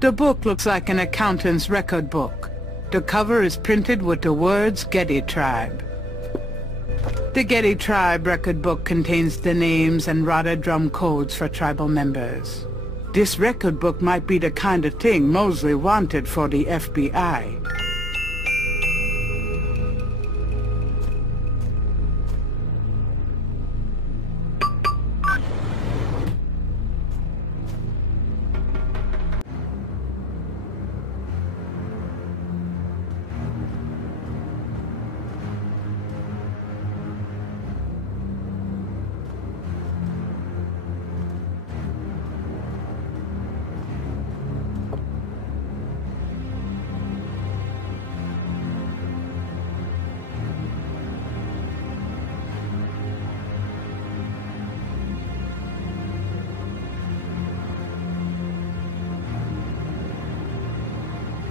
The book looks like an accountant's record book. The cover is printed with the words Getty Tribe. The Getty Tribe record book contains the names and rotted drum codes for tribal members. This record book might be the kind of thing Mosley wanted for the FBI.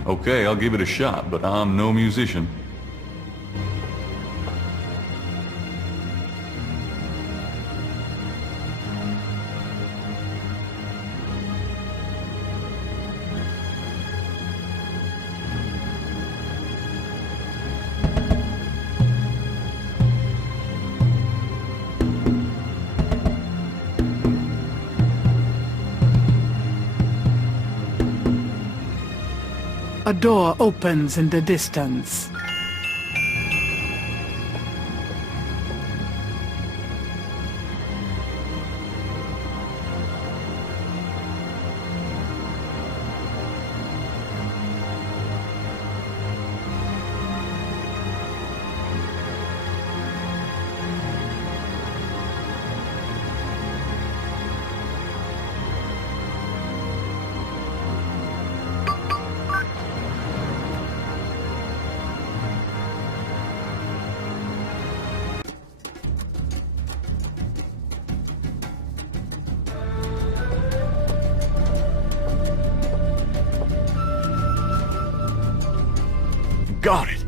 Okay, I'll give it a shot, but I'm no musician. A door opens in the distance. Got it.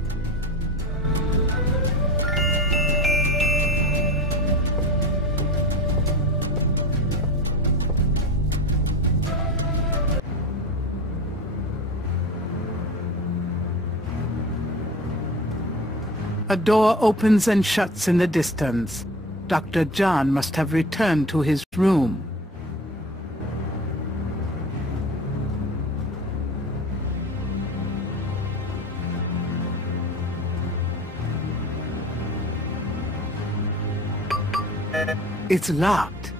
A door opens and shuts in the distance. Dr. John must have returned to his room. It's locked.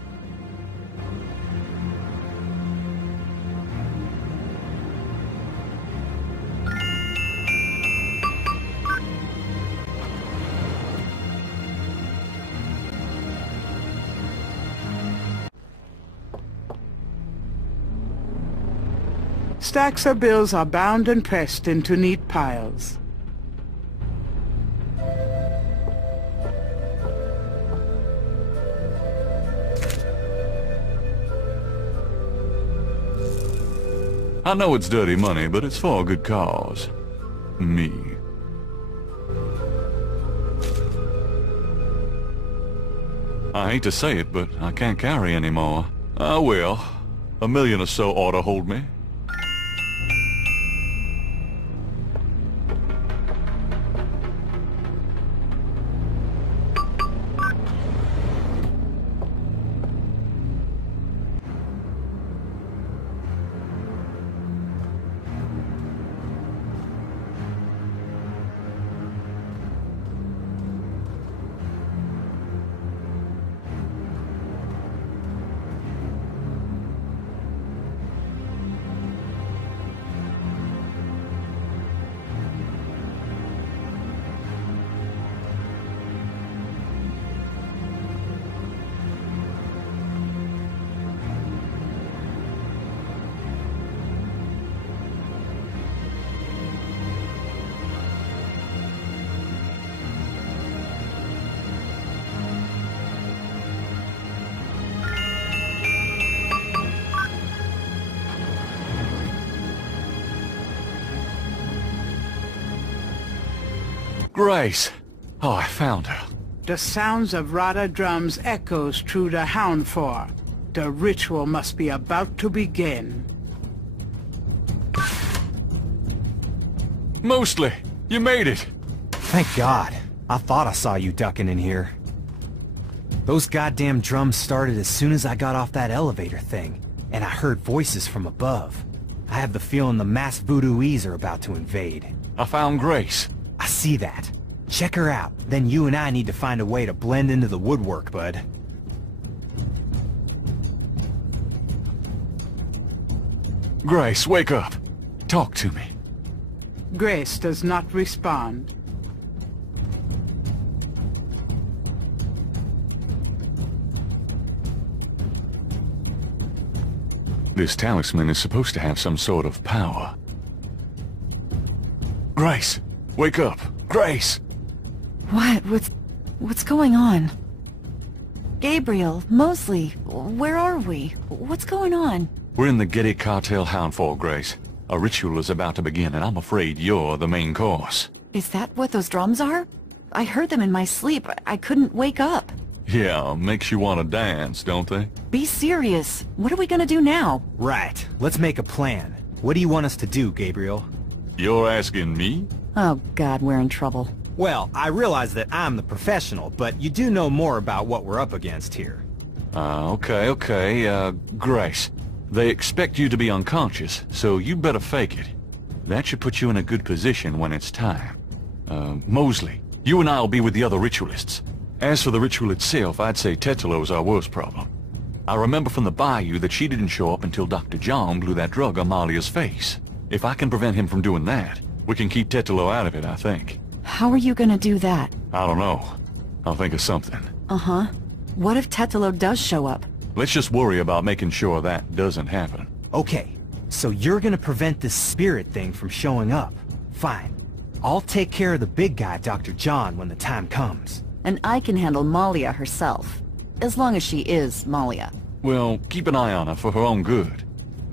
Stacks of bills are bound and pressed into neat piles. I know it's dirty money, but it's for a good cause. Me. I hate to say it, but I can't carry anymore. I will. $1 million or so ought to hold me. Grace! Oh, I found her. The sounds of Rada drums echoes through the Houndfor. The ritual must be about to begin. Mostly! You made it! Thank God. I thought I saw you ducking in here. Those goddamn drums started as soon as I got off that elevator thing, and I heard voices from above. I have the feeling the masked voodooese are about to invade. I found Grace. I see that. Check her out. Then you and I need to find a way to blend into the woodwork, bud. Grace, wake up. Talk to me. Grace does not respond. This talisman is supposed to have some sort of power. Grace, wake up. Grace! What? What's going on? Gabriel, Mosley, where are we? What's going on? We're in the Getty Cartel Houndfor, Grace. A ritual is about to begin, and I'm afraid you're the main course. Is that what those drums are? I heard them in my sleep. I couldn't wake up. Yeah, makes you want to dance, don't they? Be serious. What are we gonna do now? Right. Let's make a plan. What do you want us to do, Gabriel? You're asking me? Oh God, we're in trouble. Well, I realize that I'm the professional, but you do know more about what we're up against here. Okay. Grace. They expect you to be unconscious, so you better fake it. That should put you in a good position when it's time. Mosley, you and I'll be with the other ritualists. As for the ritual itself, I'd say Tetalo's our worst problem. I remember from the bayou that she didn't show up until Dr. John blew that drug on Malia's face. If I can prevent him from doing that, we can keep Tetalo out of it, I think. How are you gonna do that? I don't know. I'll think of something. Uh-huh. What if Tetalo does show up? Let's just worry about making sure that doesn't happen. Okay, so you're gonna prevent this spirit thing from showing up. Fine. I'll take care of the big guy, Dr. John, when the time comes. And I can handle Malia herself. As long as she is Malia. Well, keep an eye on her for her own good.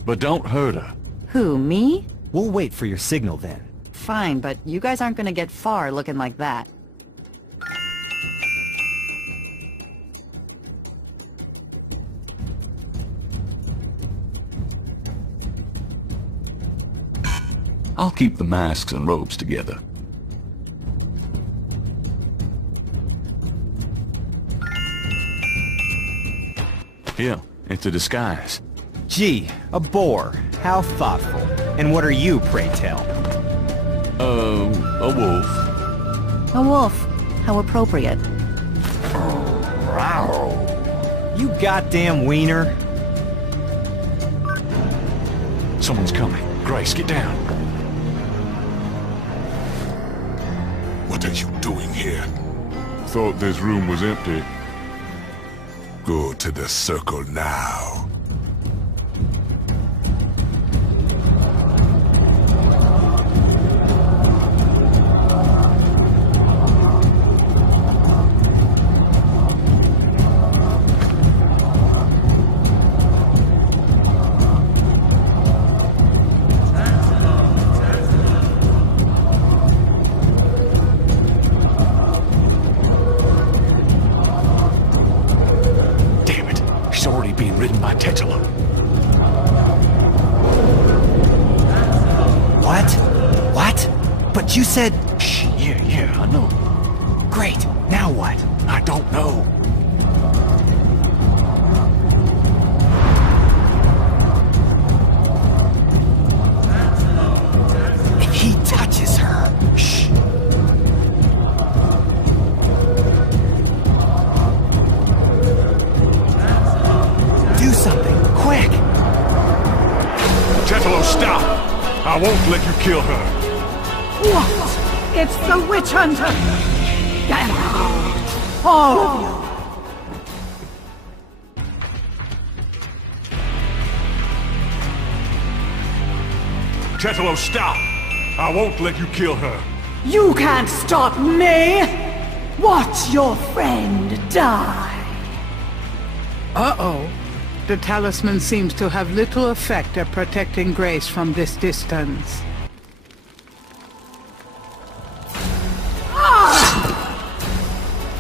But don't hurt her. Who, me? We'll wait for your signal then. Fine, but you guys aren't gonna get far looking like that. I'll keep the masks and robes together. Yeah, it's a disguise. Gee, a boar. How thoughtful. And what are you, pray tell? A wolf. A wolf. How appropriate. You goddamn wiener. Someone's coming. Grace, get down. What are you doing here? Thought this room was empty. Go to the circle now. You said... Shh, yeah, I know. Great, now what? I don't know. If he touches her... Shh. Do something, quick! Tetelo, stop! I won't let you kill her. What? It's the witch hunter! Get out! All of you! Tetelo, stop! I won't let you kill her. You can't stop me! Watch your friend die! Uh-oh. The talisman seems to have little effect at protecting Grace from this distance.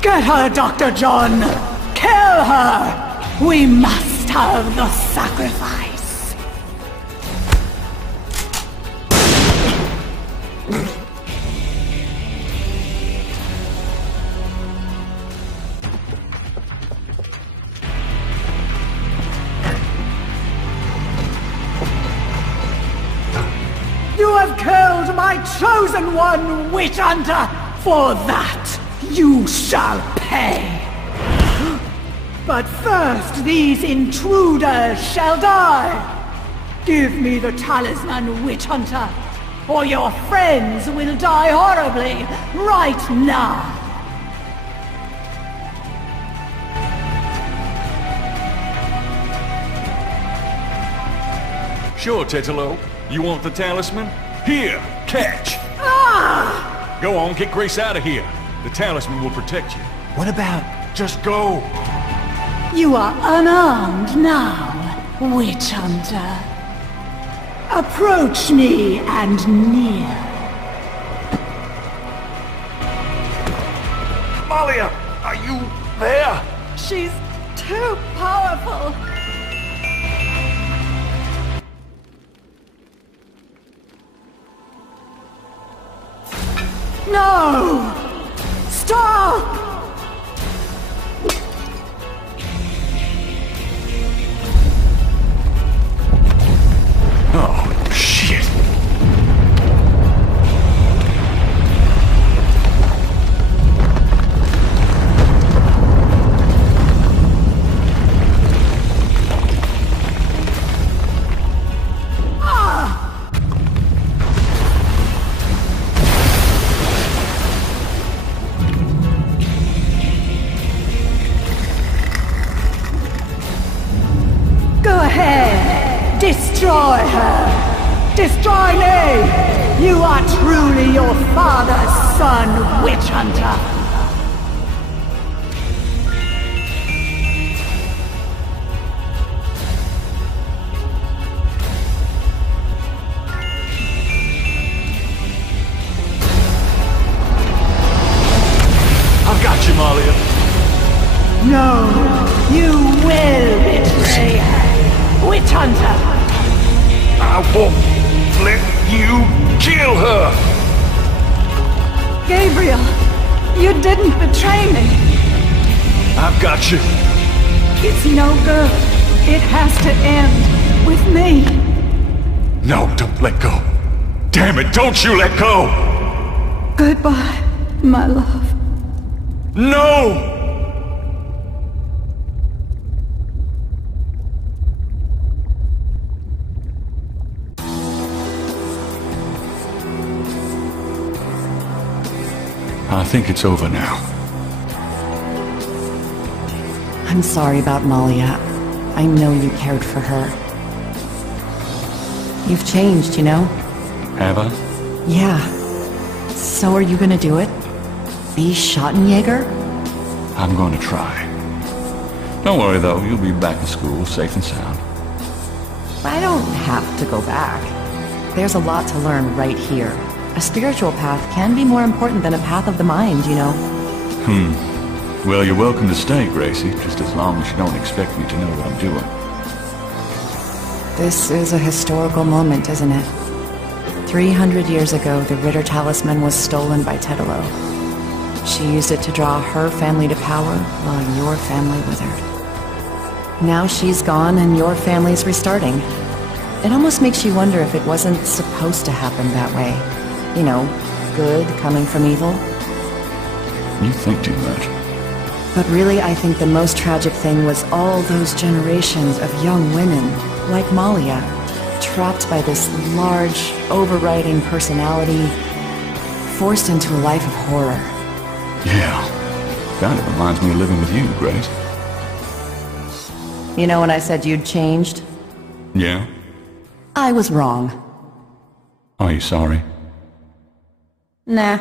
Get her, Dr. John! Kill her! We must have the sacrifice! You have killed my chosen one, witch hunter! For that, you shall pay! But first, these intruders shall die! Give me the talisman, witch hunter, or your friends will die horribly right now! Sure, Tetelo. You want the talisman? Here, catch! Ah! Go on, get Grace out of here. The talisman will protect you. What about... Just go! You are unarmed now, witch hunter. Approach me and near. Malia, are you there? She's too powerful. No! Stop! Oh, shit. Go ahead! Destroy her! Destroy me! You are truly your father's son, witch hunter! I've got you, Malia. No, you will betray her, witch hunter! I won't let you kill her! Gabriel, you didn't betray me. I've got you. It's no good. It has to end with me. No, don't let go. Damn it, don't you let go! Goodbye, my love. No! I think it's over now. I'm sorry about Malia. I know you cared for her. You've changed, you know? Have I? Yeah. So are you gonna do it? Be Schottenjäger? I'm going to try. Don't worry though, you'll be back in school, safe and sound. I don't have to go back. There's a lot to learn right here. A spiritual path can be more important than a path of the mind, you know? Well, you're welcome to stay, Gracie, just as long as you don't expect me to know what I'm doing. This is a historical moment, isn't it? 300 years ago, the Ritter Talisman was stolen by Tetelo. She used it to draw her family to power, while your family withered. Now she's gone and your family's restarting. It almost makes you wonder if it wasn't supposed to happen that way. You know, good coming from evil. You think too much. But really, I think the most tragic thing was all those generations of young women, like Malia, trapped by this large, overriding personality, forced into a life of horror. Yeah. Kind of reminds me of living with you, Grace. You know when I said you'd changed? Yeah? I was wrong. Are you sorry? Nah.